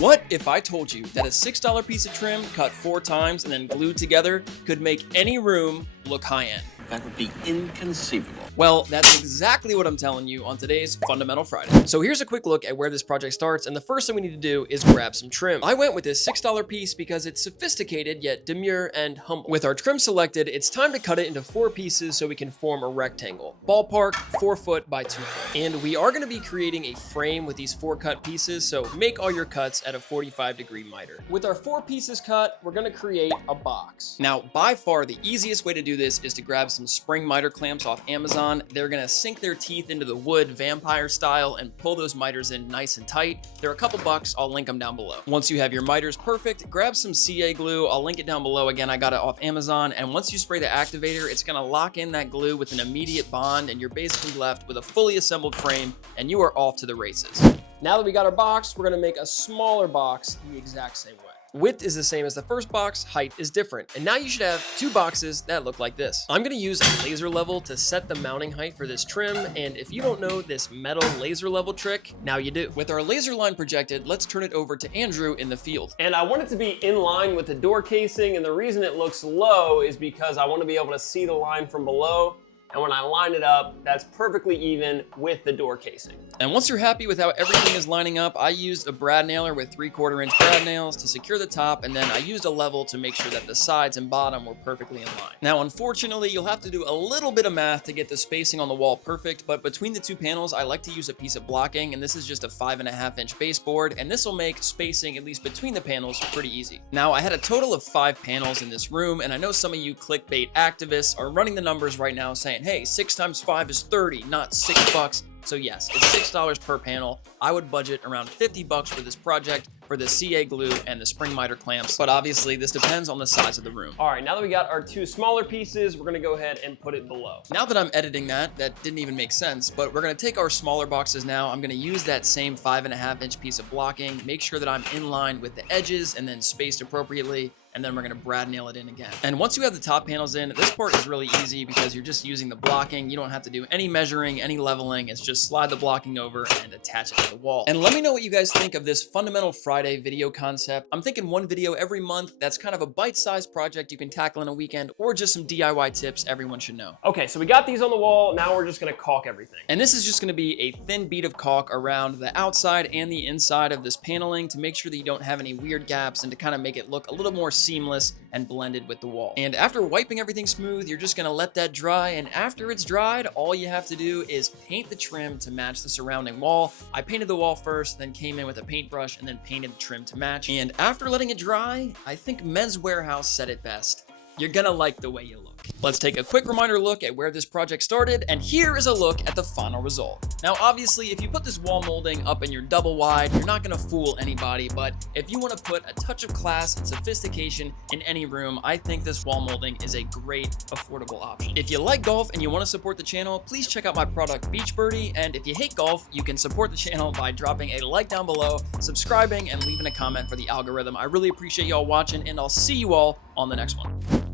What if I told you that a $6 piece of trim cut 4 times and then glued together could make any room look high-end? That would be inconceivable. Well, that's exactly what I'm telling you on today's Fundamental Friday. So here's a quick look at where this project starts, and the first thing we need to do is grab some trim. I went with this $6 piece because it's sophisticated yet demure and humble. With our trim selected, it's time to cut it into 4 pieces so we can form a rectangle. Ballpark 4 foot by 2 foot. And we are going to be creating a frame with these 4 cut pieces, so make all your cuts at a 45-degree miter. With our 4 pieces cut, we're going to create a box. Now, by far the easiest way to do this is to grab some spring miter clamps off Amazon. They're gonna sink their teeth into the wood vampire style and pull those miters in nice and tight. They're a couple bucks, I'll link them down below. Once you have your miters perfect, grab some CA glue. I'll link it down below. Again, I got it off Amazon. And once you spray the activator, it's gonna lock in that glue with an immediate bond, and you're basically left with a fully assembled frame, and you are off to the races. Now that we got our box, we're gonna make a smaller box the exact same way. Width is the same as the first box, height is different. And now you should have 2 boxes that look like this. I'm gonna use a laser level to set the mounting height for this trim, and if you don't know this metal laser level trick, now you do. With our laser line projected, let's turn it over to Andrew in the field. And I want it to be in line with the door casing, and the reason it looks low is because I want to be able to see the line from below. And when I line it up, that's perfectly even with the door casing. And once you're happy with how everything is lining up, I used a brad nailer with 3/4 inch brad nails to secure the top, and then I used a level to make sure that the sides and bottom were perfectly in line. Now, unfortunately, you'll have to do a little bit of math to get the spacing on the wall perfect, but between the 2 panels, I like to use a piece of blocking, and this is just a 5.5 inch baseboard, and this will make spacing, at least between the panels, pretty easy. Now, I had a total of 5 panels in this room, and I know some of you clickbait activists are running the numbers right now saying, hey, 6 times 5 is 30, not $6. So yes, it's $6 per panel. I would budget around 50 bucks for this project for the CA glue and the spring miter clamps, but obviously this depends on the size of the room. All right, now that we got our 2 smaller pieces, we're gonna go ahead and put it below. Now that I'm editing that didn't even make sense, but we're gonna take our smaller boxes now. I'm gonna use that same 5.5 inch piece of blocking, make sure that I'm in line with the edges and then spaced appropriately, and then we're gonna brad nail it in again. And once you have the top panels in, this part is really easy because you're just using the blocking. You don't have to do any measuring, any leveling. It's just slide the blocking over and attach it to the wall. And let me know what you guys think of this Fundamental Friday video concept. I'm thinking 1 video every month. That's kind of a bite-sized project you can tackle in a weekend, or just some DIY tips everyone should know. Okay, so we got these on the wall. Now we're just gonna caulk everything. And this is just gonna be a thin bead of caulk around the outside and the inside of this paneling to make sure that you don't have any weird gaps and to kind of make it look a little more seamless and blended with the wall. And after wiping everything smooth, you're just gonna let that dry, and after it's dried, all you have to do is paint the trim to match the surrounding wall. I painted the wall first, then came in with a paintbrush and then painted the trim to match. And after letting it dry, I think Men's Warehouse said it best. You're gonna like the way you look. Let's take a quick reminder look at where this project started, and here is a look at the final result. Now, obviously, if you put this wall molding up in your double wide, you're not gonna fool anybody, but if you wanna put a touch of class and sophistication in any room, I think this wall molding is a great, affordable option. If you like golf and you wanna support the channel, please check out my product, Beach Birdie, and if you hate golf, you can support the channel by dropping a like down below, subscribing, and leaving a comment for the algorithm. I really appreciate y'all watching, and I'll see you all on the next one.